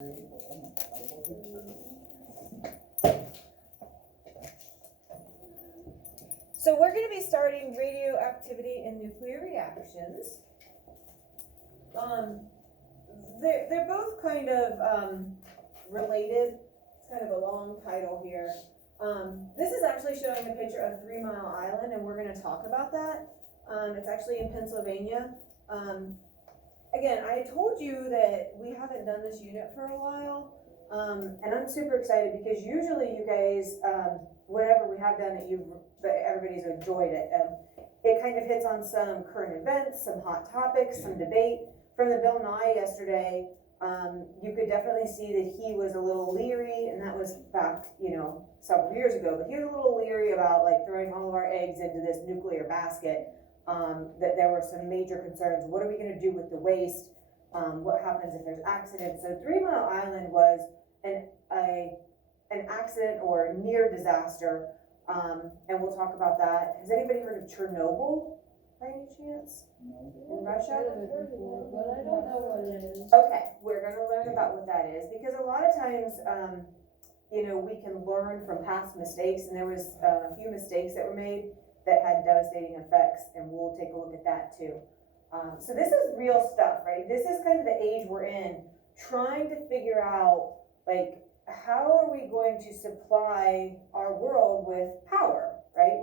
So we're going to be starting radioactivity in nuclear reactions. They're both kind of related. It's kind of a long title here. This is actually showing a picture of 3 Mile Island, and we're going to talk about that. It's actually in Pennsylvania. Again, I told you that we haven't done this unit for a while, and I'm super excited because usually you guys, whenever we have done it, everybody's enjoyed it. It kind of hits on some current events, some hot topics, some debate. From the Bill Nye yesterday, you could definitely see that he was a little leery, and that was back, several years ago, but he was a little leery about like throwing all of our eggs into this nuclear basket. That there were some major concerns. What are we going to do with the waste? What happens if there's accidents? So 3 Mile Island was an accident or near disaster, and we'll talk about that. Has anybody heard of Chernobyl by any chance? In Russia? I've heard of it before, but I don't know what it is. Okay, we're going to learn about what that is because a lot of times, we can learn from past mistakes, and there was a few mistakes that were made that had devastating effects, and we'll take a look at that too. So this is real stuff, right? This is kind of the age we're in, trying to figure out, like, how are we going to supply our world with power, right?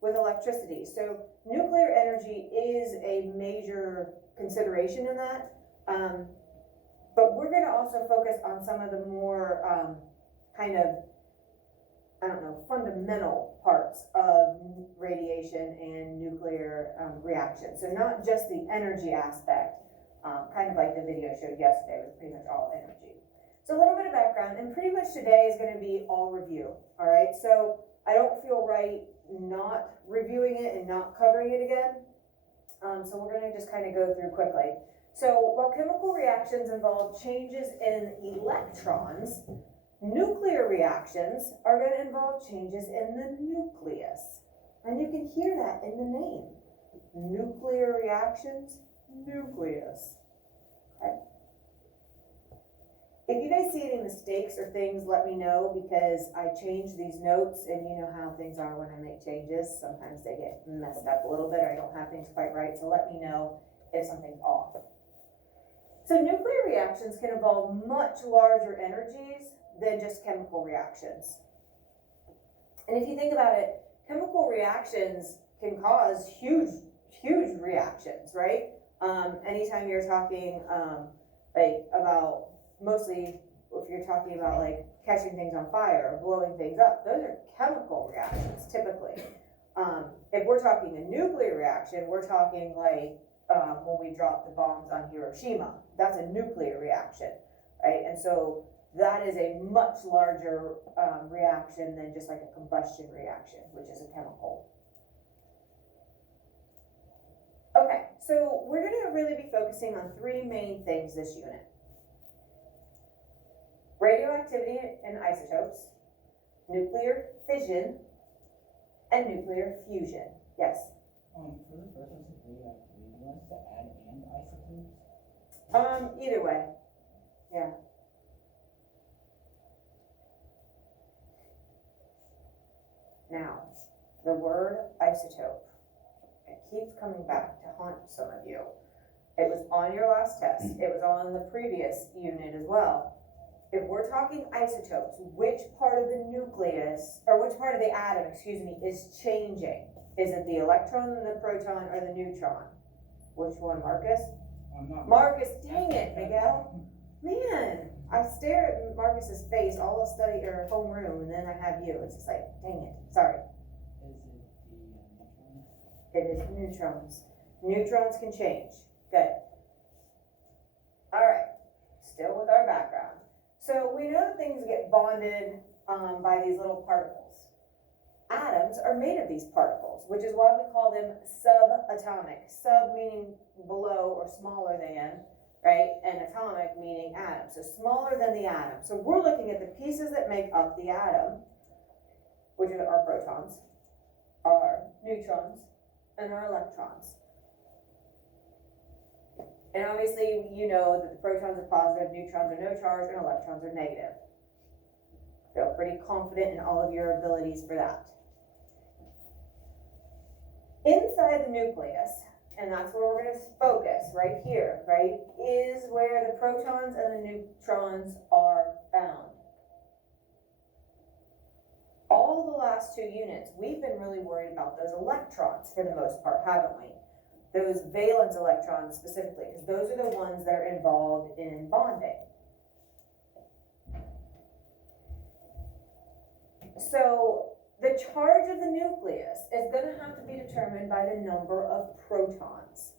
With electricity. So nuclear energy is a major consideration in that. But we're going to also focus on some of the more fundamental parts of radiation and nuclear reactions. So not just the energy aspect, kind of like the video showed yesterday was pretty much all energy. So a little bit of background, and pretty much today is going to be all review, all right? So I don't feel right not reviewing it and not covering it again. So we're going to just kind of go through quickly. So while chemical reactions involve changes in electrons, nuclear reactions are going to involve changes in the nucleus. And you can hear that in the name. Nuclear reactions, nucleus. Okay. If you guys see any mistakes or things, let me know because I changed these notes, and you know how things are when I make changes. Sometimes they get messed up a little bit, or I don't have things quite right, so let me know if something's off. So nuclear reactions can involve much larger energies than just chemical reactions. And if you think about it, chemical reactions can cause huge reactions, right? Anytime you're talking about, mostly if you're talking about like catching things on fire or blowing things up, those are chemical reactions typically. If we're talking a nuclear reaction, we're talking like when we drop the bombs on Hiroshima, that's a nuclear reaction, right? And so that is a much larger reaction than just like a combustion reaction, which is a chemical. Okay, so we're going to really be focusing on 3 main things this unit. Radioactivity and isotopes, nuclear fission, and nuclear fusion. Yes? For the purpose of radioactivity, do you want us to add and isotopes? Either way. Yeah. Now, the word isotope, it keeps coming back to haunt some of you. It was on your last test. It was on the previous unit as well. If we're talking isotopes, which part of the nucleus, or which part of the atom, is changing? Is it the electron, the proton, or the neutron? Which one, Marcus? I'm not. Marcus, dang it, Miguel. Man, I stare at Marcus's face all of study or homeroom, and then I have you. It's just like, dang it. Sorry. Is it the neutrons? It is neutrons. Neutrons can change. Good. All right. Still with our background. So we know that things get bonded by these little particles. Atoms are made of these particles, which is why we call them subatomic. Sub meaning below or smaller than, right? And atomic meaning atom. So smaller than the atom. So we're looking at the pieces that make up the atom, which are our protons, our neutrons, and our electrons. And obviously, you know that the protons are positive, neutrons are no charge, and electrons are negative. Feel pretty confident in all of your abilities for that. Inside the nucleus, and that's where we're going to focus right here, right, is where the protons and the neutrons are found. All the last 2 units, we've been really worried about those electrons for the most part, haven't we? Those valence electrons specifically, because those are the ones that are involved in bonding. So the charge of the nucleus is going to have to be determined by the number of protons.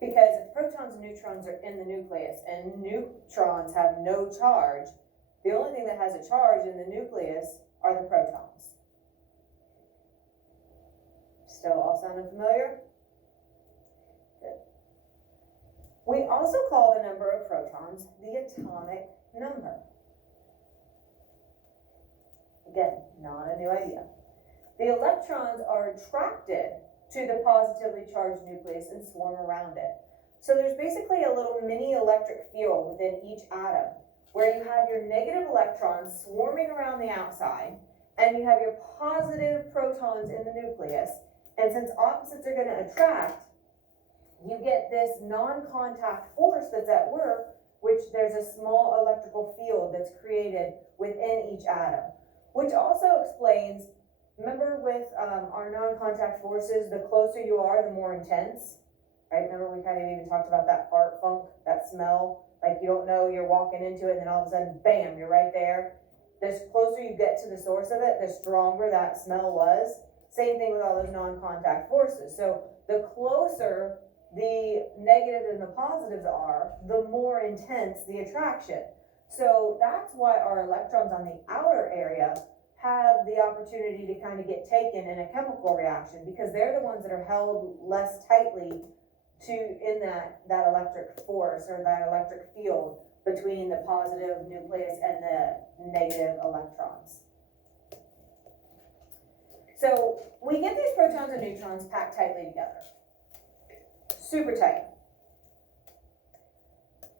Because if protons and neutrons are in the nucleus and neutrons have no charge, the only thing that has a charge in the nucleus are the protons. Still all sounding familiar? Good. We also call the number of protons the atomic number. Again, not a new idea. The electrons are attracted to the positively charged nucleus and swarm around it. So there's basically a little mini electric field within each atom where you have your negative electrons swarming around the outside and you have your positive protons in the nucleus. And since opposites are going to attract, you get this non-contact force that's at work, which there's a small electrical field that's created within each atom. Which also explains, remember with our non-contact forces, the closer you are, the more intense, right? Remember we kind of even talked about that fart funk, that smell, like you don't know you're walking into it and then all of a sudden, bam, you're right there. The closer you get to the source of it, the stronger that smell was. Same thing with all those non-contact forces. So the closer the negatives and the positives are, the more intense the attraction. So that's why our electrons on the outer area have the opportunity to kind of get taken in a chemical reaction because they're the ones that are held less tightly in that electric force or that electric field between the positive nucleus and the negative electrons. So we get these protons and neutrons packed tightly together, super tight.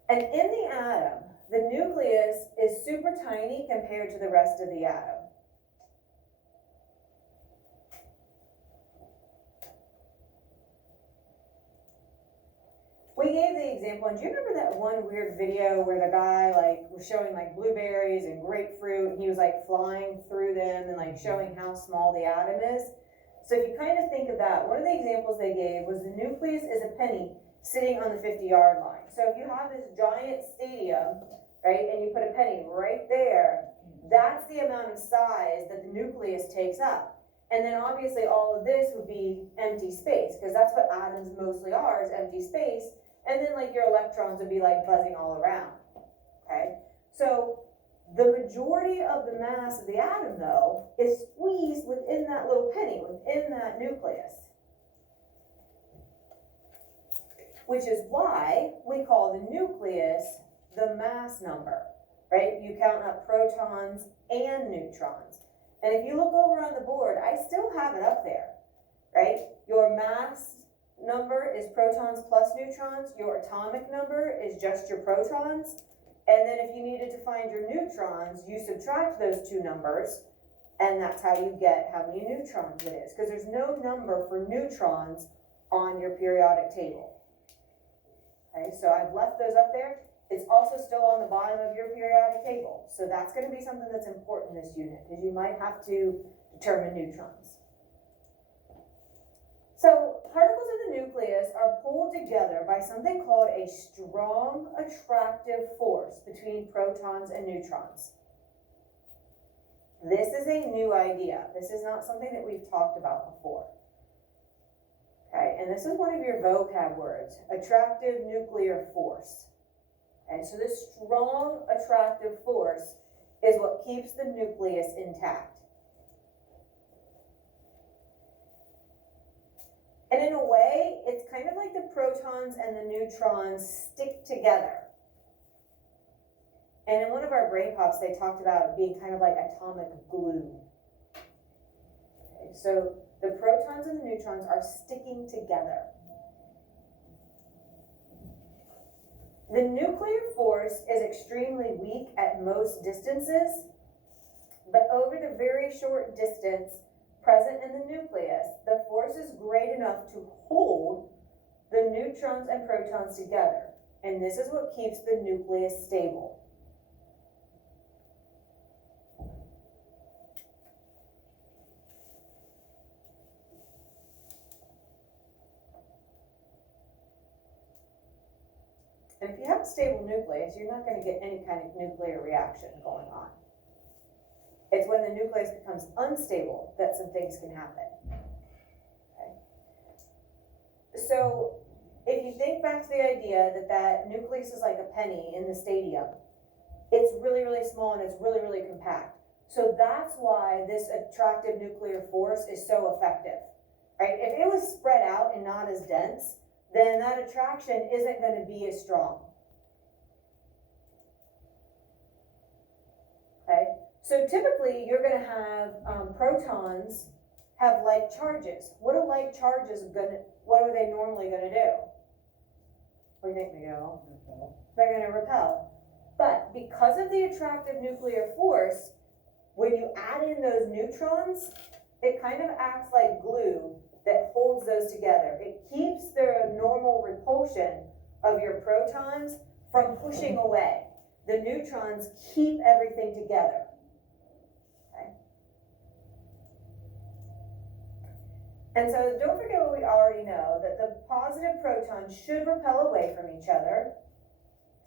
And in the atom, the nucleus is super tiny compared to the rest of the atom. We gave the example, and do you remember that one weird video where the guy was showing blueberries and grapefruit, and he was flying through them and showing how small the atom is? So if you kind of think of that, one of the examples they gave was the nucleus is a penny sitting on the 50-yard line. So if you have this giant stadium, right, and you put a penny right there, that's the amount of size that the nucleus takes up. And then obviously all of this would be empty space, because that's what atoms mostly are, is empty space. And then your electrons would be buzzing all around, okay? So the majority of the mass of the atom, though, is squeezed within that little penny, within that nucleus. Which is why we call the nucleus the mass number, right? You count up protons and neutrons. And if you look over on the board, I still have it up there, right? Your mass number is protons plus neutrons. Your atomic number is just your protons. And then if you needed to find your neutrons, you subtract those two numbers, and that's how you get how many neutrons it is. Because there's no number for neutrons on your periodic table. Okay, so I've left those up there. It's also still on the bottom of your periodic table. So that's going to be something that's important in this unit, because you might have to determine neutrons. So particles in the nucleus are pulled together by something called a strong attractive force between protons and neutrons. This is a new idea. This is not something that we've talked about before. Okay, and this is one of your vocab words, attractive nuclear force. And so this strong attractive force is what keeps the nucleus intact. And in a way, it's kind of like the protons and the neutrons stick together. And in one of our brain pops, they talked about it being kind of like atomic glue. Okay, so the protons and the neutrons are sticking together. The nuclear force is extremely weak at most distances, but over the very short distance present in the nucleus, the force is great enough to hold the neutrons and protons together. And this is what keeps the nucleus stable. And if you have a stable nucleus, you're not going to get any kind of nuclear reaction going on. It's when the nucleus becomes unstable that some things can happen. Okay. So if you think back to the idea that that nucleus is like a penny in the stadium, it's really, really small and it's really, really compact. So that's why this attractive nuclear force is so effective, right? If it was spread out and not as dense, then that attraction isn't going to be as strong. Okay, so typically you're going to have protons have like charges. What are like charges what are they normally going to do? What do you think, Miguel? They're going to repel. But because of the attractive nuclear force, when you add in those neutrons, it kind of acts like glue that holds those together. It keeps the normal repulsion of your protons from pushing away. The neutrons keep everything together. Okay? And so don't forget what we already know, that the positive protons should repel away from each other,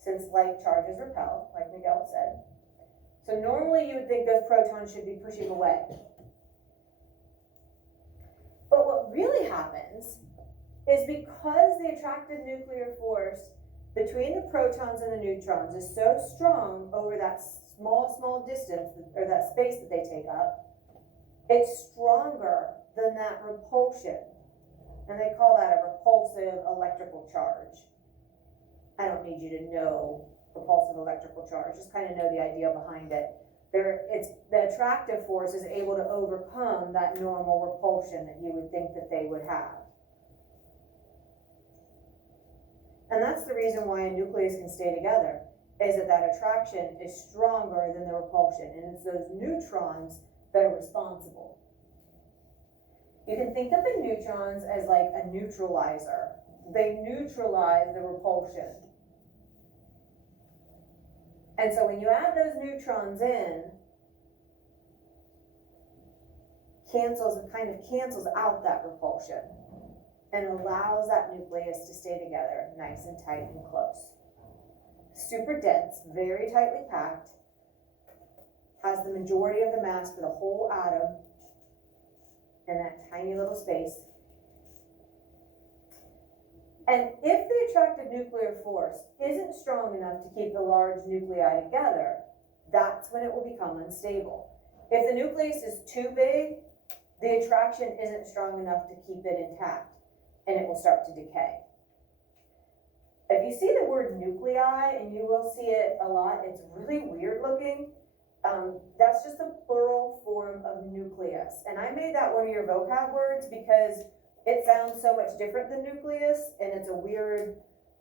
since like charges repel, like Miguel said. So normally you would think those protons should be pushing away. But what really happens is because the attractive nuclear force between the protons and the neutrons is so strong over that small distance, or that space that they take up, it's stronger than that repulsion. And they call that a repulsive electrical charge. I don't need you to know repulsive electrical charge, just kind of know the idea behind it. The attractive force is able to overcome that normal repulsion that you would think that they would have. And that's the reason why a nucleus can stay together, is that attraction is stronger than the repulsion, and it's those neutrons that are responsible. You can think of the neutrons as like a neutralizer. They neutralize the repulsion. And so when you add those neutrons in, kind of cancels out that repulsion and allows that nucleus to stay together nice and tight and close. Super dense, very tightly packed, has the majority of the mass for the whole atom in that tiny little space. And if the attractive nuclear force isn't strong enough to keep the large nuclei together, that's when it will become unstable. If the nucleus is too big, the attraction isn't strong enough to keep it intact, and it will start to decay. If you see the word nuclei, and you will see it a lot, it's really weird looking. That's just the plural form of nucleus. And I made that one of your vocab words because it sounds so much different than nucleus, and it's a weird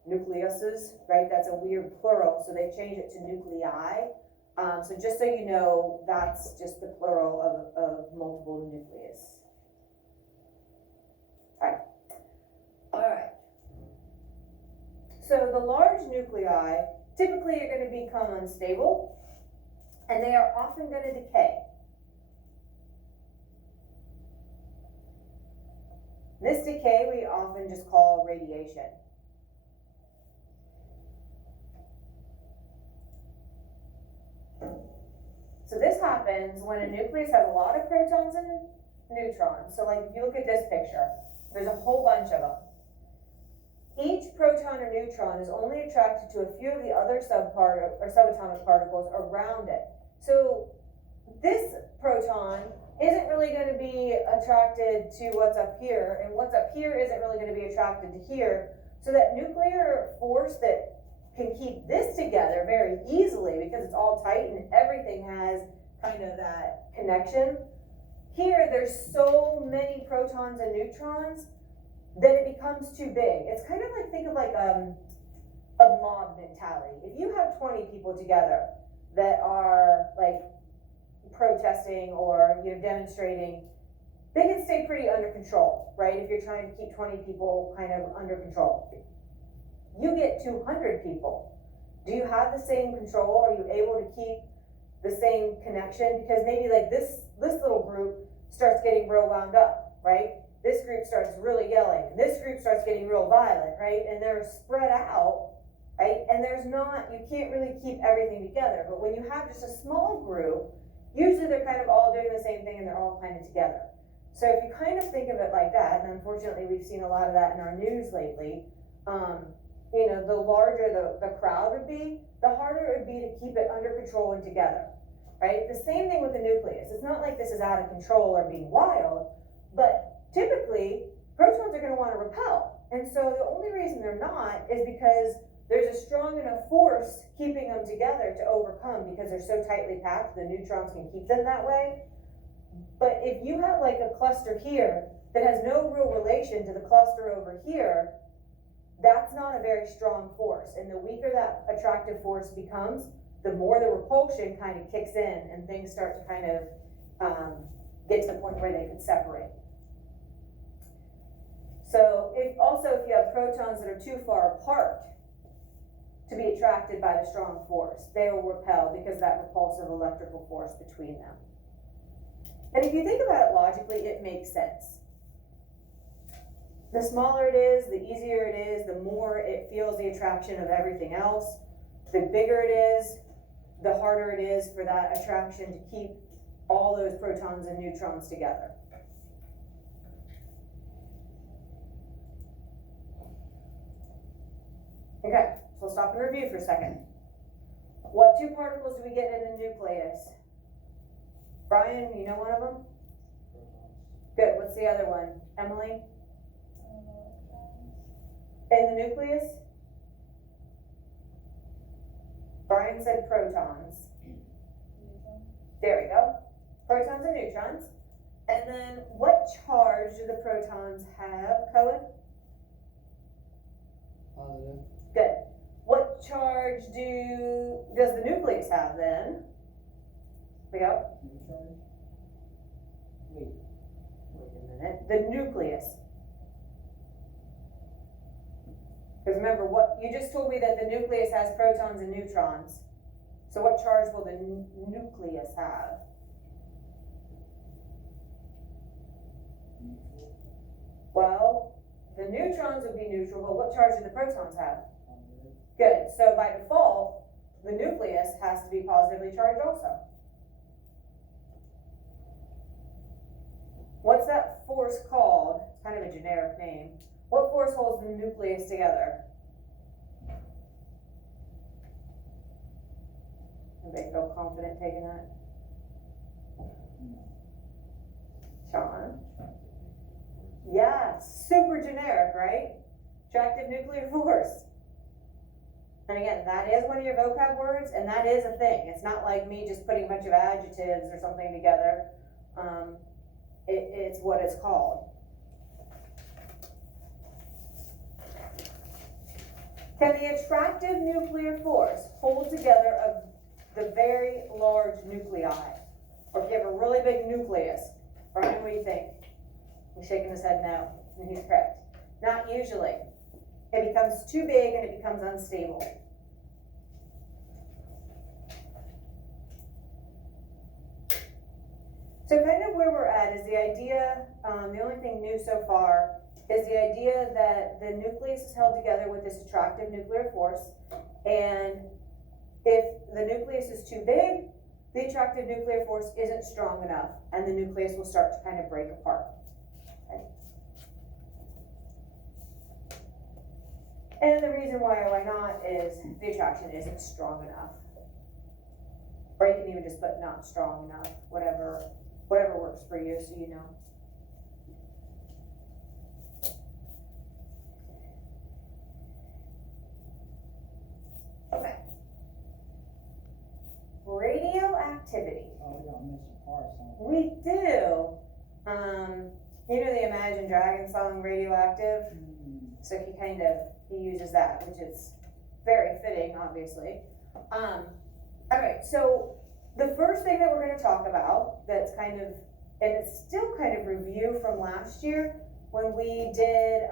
nucleuses, right? That's a weird plural, so they changed it to nuclei. So just so you know, that's just the plural of multiple nucleus. All right. So the large nuclei typically are going to become unstable, and they are often going to decay. This decay we often just call radiation. So this happens when a nucleus has a lot of protons and neutrons. So like if you look at this picture, there's a whole bunch of them. Each proton or neutron is only attracted to a few of the other subatomic particles around it. So this proton isn't really going to be attracted to what's up here, and what's up here isn't really going to be attracted to here. So that nuclear force that can keep this together very easily, because it's all tight and everything has kind of that connection. Here, there's so many protons and neutrons that it becomes too big. It's kind of like, think of like a mob mentality. If you have 20 people together that are like protesting or, you know, demonstrating, they can stay pretty under control, right? If you're trying to keep 20 people kind of under control. You get 200 people. Do you have the same control? Are you able to keep the same connection? Because maybe like this little group starts getting real wound up, right? This group starts really yelling, and this group starts getting real violent, right? And they're spread out, right? And you can't really keep everything together. But when you have just a small group, usually they're kind of all doing the same thing and they're all kind of together. So if you kind of think of it like that, and unfortunately we've seen a lot of that in our news lately, you know, the larger the crowd would be, the harder it would be to keep it under control and together, right? The same thing with the nucleus. It's not like this is out of control or being wild, but typically protons are going to want to repel. And so the only reason they're not is because there's a strong enough force keeping them together to overcome, because they're so tightly packed, the neutrons can keep them that way. But if you have like a cluster here that has no real relation to the cluster over here, that's not a very strong force. And the weaker that attractive force becomes, the more the repulsion kind of kicks in and things start to kind of get to the point where they can separate. So if you have protons that are too far apart to be attracted by the strong force, they will repel because of that repulsive electrical force between them. And if you think about it logically, it makes sense. The smaller it is, the easier it is, the more it feels the attraction of everything else. The bigger it is, the harder it is for that attraction to keep all those protons and neutrons together. Okay, so we'll stop and review for a second. What two particles do we get in the nucleus? Brian, you know one of them? Good, what's the other one? Emily? In the nucleus? Brian said protons. There we go. Protons and neutrons. And then what charge do the protons have, Cohen? Positive. Good. What charge does the nucleus have then? We go. Neutron. Wait. Wait a minute. The nucleus. Because remember, what you just told me that the nucleus has protons and neutrons. So what charge will the nucleus have? Neutral. Well, the neutrons would be neutral, but what charge do the protons have? Positive. Good. So by default, the nucleus has to be positively charged also. What's that force called? It's kind of a generic name. What force holds the nucleus together? Anybody feel confident taking that? Sean? Yeah, super generic, right? Attractive nuclear force. And again, that is one of your vocab words, and that is a thing. It's not like me just putting a bunch of adjectives or something together. It's what it's called. Can the attractive nuclear force hold together the very large nuclei? Or if you have a really big nucleus? Brian, what do you think? He's shaking his head no, and he's correct. Not usually. It becomes too big and it becomes unstable. So kind of where we're at is the idea, the only thing new so far is the idea that the nucleus is held together with this attractive nuclear force, and if the nucleus is too big, the attractive nuclear force isn't strong enough, and the nucleus will start to kind of break apart. Okay. And the reason why not is the attraction isn't strong enough. Or you can even just put not strong enough, whatever works for you, so you know. Okay. Radioactivity. Oh, we don't miss a part, so. We do. You know the Imagine Dragons song, Radioactive? So he uses that, which is very fitting, obviously. All right, so the first thing that we're gonna talk about that's kind of, and it's still kind of review from last year when we did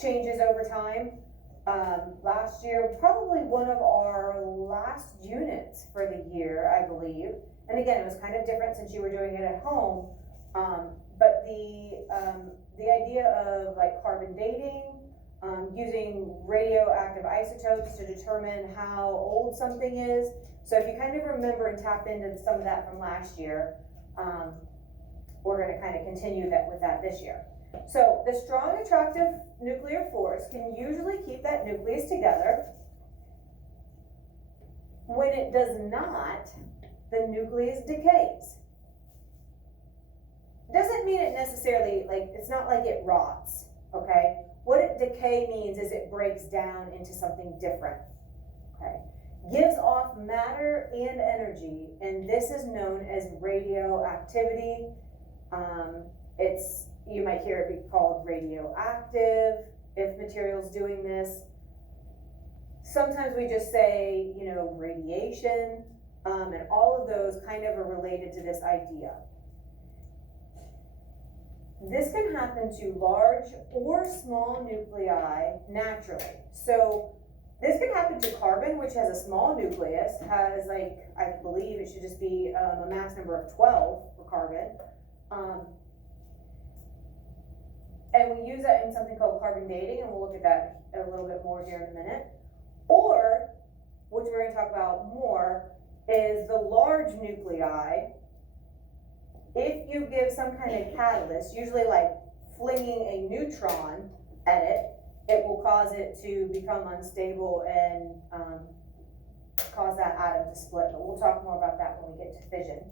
changes over time. Last year, probably one of our last units for the year, I believe. And again, it was kind of different since you were doing it at home. But the idea of like carbon dating, using radioactive isotopes to determine how old something is. So if you kind of remember and tap into some of that from last year, we're going to kind of continue that with that this year. So the strong attractive nuclear force can usually keep that nucleus together. When it does not, the nucleus decays. Doesn't mean it necessarily, like, it's not like it rots, okay? What decay means is it breaks down into something different, okay? Gives off matter and energy, and this is known as radioactivity. You might hear it be called radioactive if material's doing this. Sometimes we just say, you know, radiation, and all of those kind of are related to this idea. This can happen to large or small nuclei naturally. So this can happen to carbon, which has a small nucleus, has like, I believe it should just be a mass number of 12 for carbon. And we use that in something called carbon dating, and we'll look at that a little bit more here in a minute. Or, which we're going to talk about more, is the large nuclei. If you give some kind of catalyst, usually like flinging a neutron at it, it will cause it to become unstable and cause that atom to split. But we'll talk more about that when we get to fission.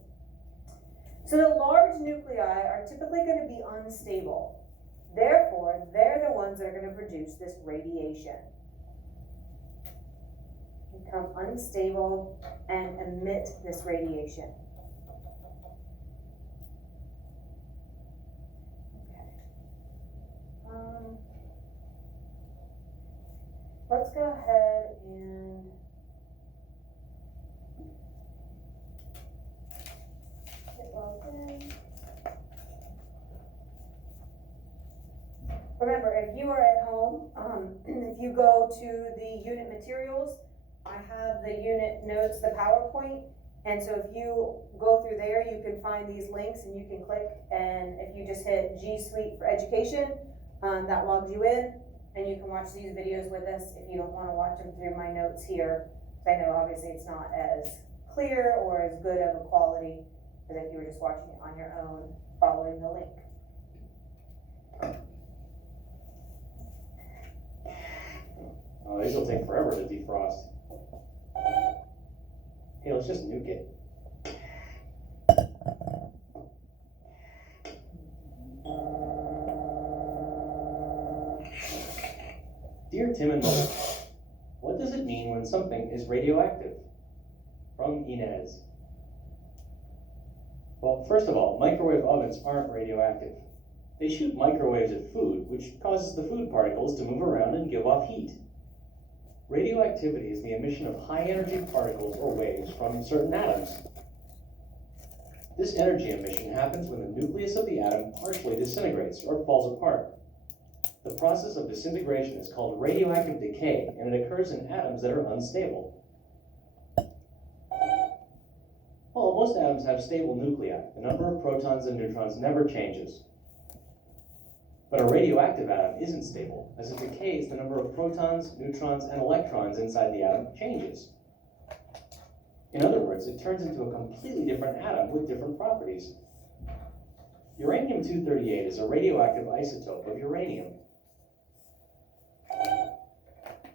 So the large nuclei are typically going to be unstable. Therefore, they're the ones that are going to produce this radiation. Become unstable and emit this radiation. Let's go ahead and get logged in. Remember, if you are at home, if you go to the unit materials, I have the unit notes, the PowerPoint, and so if you go through there, you can find these links and you can click, and if you just hit G Suite for Education, that logs you in, and you can watch these videos with us if you don't want to watch them through my notes here. I know obviously it's not as clear or as good of a quality as if you were just watching it on your own, following the link. Oh, these will take forever to defrost. Hey, let's just nuke it. Dear Tim and Mo, what does it mean when something is radioactive? From Inez. Well, first of all, microwave ovens aren't radioactive. They shoot microwaves at food, which causes the food particles to move around and give off heat. Radioactivity is the emission of high-energy particles or waves from certain atoms. This energy emission happens when the nucleus of the atom partially disintegrates or falls apart. The process of disintegration is called radioactive decay, and it occurs in atoms that are unstable. Well, most atoms have stable nuclei. The number of protons and neutrons never changes. But a radioactive atom isn't stable. As it decays, the number of protons, neutrons, and electrons inside the atom changes. In other words, it turns into a completely different atom with different properties. Uranium-238 is a radioactive isotope of uranium.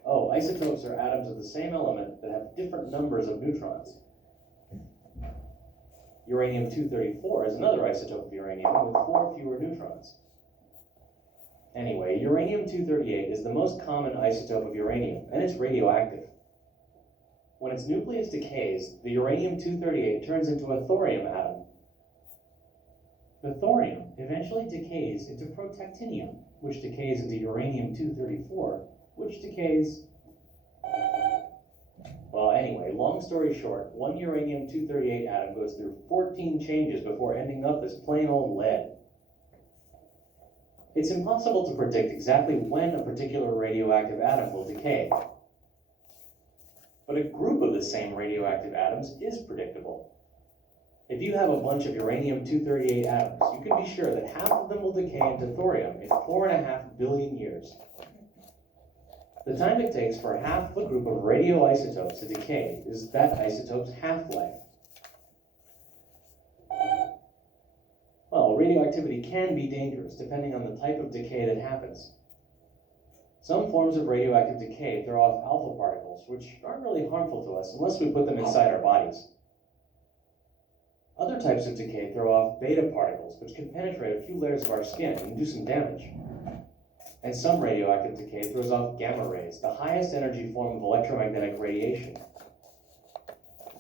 Oh, isotopes are atoms of the same element that have different numbers of neutrons. Uranium-234 is another isotope of uranium with 4 fewer neutrons. Anyway, uranium-238 is the most common isotope of uranium, and it's radioactive. When its nucleus decays, the uranium-238 turns into a thorium atom. The thorium eventually decays into protactinium, which decays into uranium-234 which decays. Well, anyway, long story short, one uranium-238 atom goes through 14 changes before ending up as plain old lead. It's impossible to predict exactly when a particular radioactive atom will decay. But a group of the same radioactive atoms is predictable. If you have a bunch of uranium-238 atoms, you can be sure that half of them will decay into thorium in 4.5 billion years. The time it takes for half the group of radioisotopes to decay is that isotope's half-life. Well, radioactivity can be dangerous depending on the type of decay that happens. Some forms of radioactive decay throw off alpha particles, which aren't really harmful to us unless we put them inside our bodies. Other types of decay throw off beta particles, which can penetrate a few layers of our skin and do some damage. And some radioactive decay throws off gamma rays, the highest energy form of electromagnetic radiation.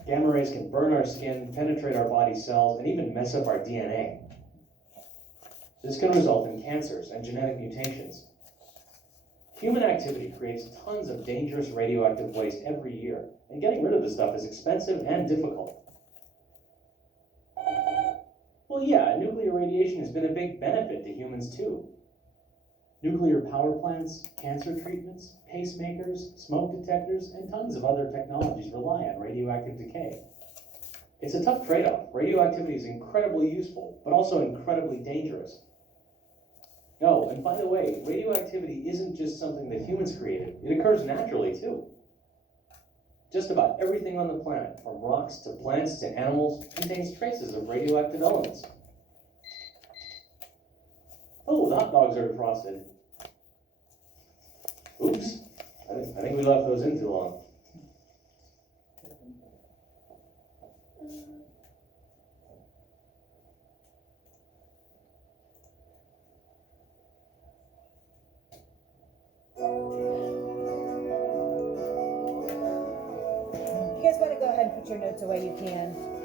Gamma rays can burn our skin, penetrate our body cells, and even mess up our DNA. This can result in cancers and genetic mutations. Human activity creates tons of dangerous radioactive waste every year, and getting rid of this stuff is expensive and difficult. Well, yeah, nuclear radiation has been a big benefit to humans too. Nuclear power plants, cancer treatments, pacemakers, smoke detectors, and tons of other technologies rely on radioactive decay. It's a tough trade-off. Radioactivity is incredibly useful, but also incredibly dangerous. Oh, and by the way, radioactivity isn't just something that humans created. It occurs naturally too. Just about everything on the planet, from rocks to plants to animals, contains traces of radioactive elements. Oh, the hot dogs are defrosted. Oops, I think we left those in too long. You guys want to go ahead and put your notes away, you can.